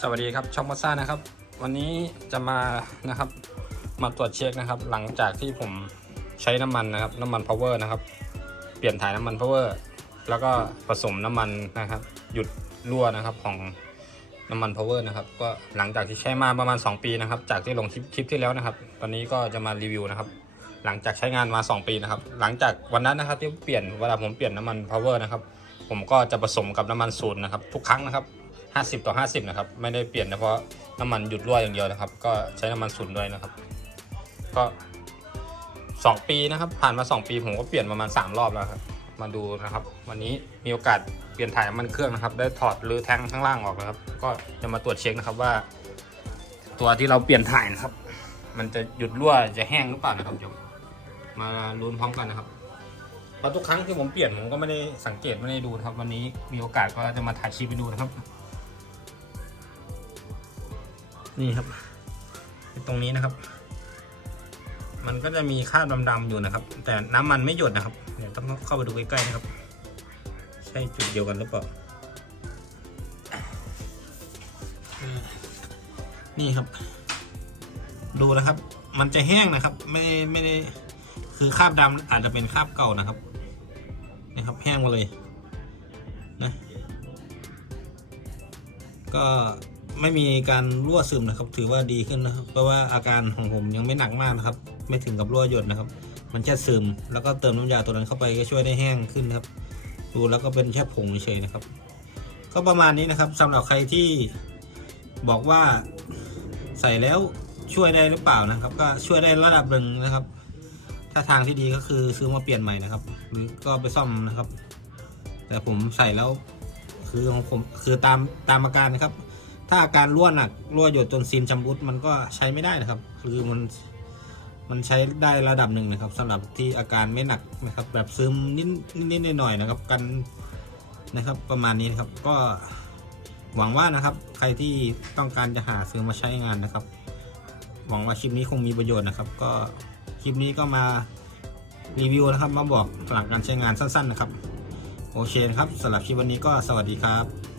สวัสดีครับช่องมาซ่านะครับ วันนี้จะมานะครับ มาตรวจเช็คนะครับ หลังจากที่ผมใช้น้ำมันนะครับ น้ำมันพาวเวอร์นะครับ เปลี่ยนถ่ายน้ำมันพาวเวอร์แล้วก็ผสมน้ำมันนะครับ หยุดรั่วนะครับของน้ำมันพาวเวอร์นะครับ ก็หลังจากที่ใช้มาประมาณ 2 ปีนะครับ จากที่ลงคลิปคลิปที่แล้วนะครับ ตอนนี้ก็จะมารีวิวนะครับ หลังจากใช้งานมา 2 ปีนะครับ หลังจากวันนั้นนะครับที่เปลี่ยนเวลาผมเปลี่ยนน้ำมันพาวเวอร์นะครับ ผมก็จะผสมกับน้ำมันศูนย์นะครับ ทุกครั้งนะครับ 50 ต่อ 50 นะครับ ไม่ได้เปลี่ยนเฉพาะน้ำมันหยุดรั่วอย่างเดียวนะครับ ก็ใช้น้ำมันศูนย์ด้วยนะครับ ก็ 2 ปีนะครับ ผ่านมา 2 ปีผมก็เปลี่ยนประมาณ 3 รอบแล้วครับมาดูนะครับ วันนี้มีโอกาสเปลี่ยนถ่ายน้ำมันเครื่องนะครับ ได้ถอดหรือแทงข้างล่างออกนะครับ ก็จะมาตรวจเช็คนะครับว่า ตัวที่เราเปลี่ยนถ่ายนะครับ มันจะหยุดรั่วจะแห้งหรือเปล่านะครับเดี๋ยวมาลุ้นพร้อมกันนะครับเพราะทุกครั้งที่ผมเปลี่ยนผมก็ไม่ได้สังเกตไม่ได้ดูนะครับ วันนี้มีโอกาสก็จะมาถ่ายคลิปไปดูนะครับ นี่ครับตรงนี้นะครับ มันก็จะมีคราบดำๆอยู่นะครับ แต่น้ำมันไม่หยดนะครับเดี๋ยวต้องเข้าไปดูใกล้ๆนะครับ ใช่จุดเดียวกันหรือเปล่านี่ครับ ดูนะครับ มันจะแห้งนะครับ ไม่ไม่ได้คือคราบดำอาจจะเป็นคราบเก่านะครับนะครับ แห้งมาเลยนะก็ ไม่มีการรั่วซึมนะครับ ถือว่าดีขึ้นนะครับ เพราะว่าอาการของผมยังไม่หนักมากนะครับ ไม่ถึงกับรั่วหยดนะครับ มันแค่ซึม แล้วก็เติมน้ำยาตัวนั้นเข้าไปก็ช่วยได้แห้งขึ้นนะครับ ดูแล้วก็เป็นแค่ผงเฉยนะครับ ก็ประมาณนี้นะครับสำหรับใครที่บอกว่าใส่แล้วช่วยได้หรือเปล่านะครับ ก็ช่วยได้ระดับหนึ่งนะครับ ถ้าทางที่ดีก็คือซื้อมาเปลี่ยนใหม่นะครับ หรือก็ไปซ่อมนะครับ แต่ผมใส่แล้วคือของผมคือตามตามอาการนะครับ ถ้าอาการรั่วหนักรั่วหยดจนซีนชำรุดมันก็ใช้ไม่ได้นะครับ คือมันมันใช้ได้ระดับหนึ่งนะครับสำหรับที่อาการไม่หนักนะครับ แบบซึมนิดนิดหน่อยๆนะครับ กันนะครับประมาณนี้นะครับก็หวังว่านะครับ ใครที่ต้องการจะหาซื้อมาใช้งานนะครับ หวังว่าคลิปนี้คงมีประโยชน์นะครับ ก็คลิปนี้ก็มารีวิวนะครับ มาบอกหลังการใช้งานสั้น ๆ นะครับ โอเคนะครับสำหรับคลิปวันนี้ก็สวัสดีครับ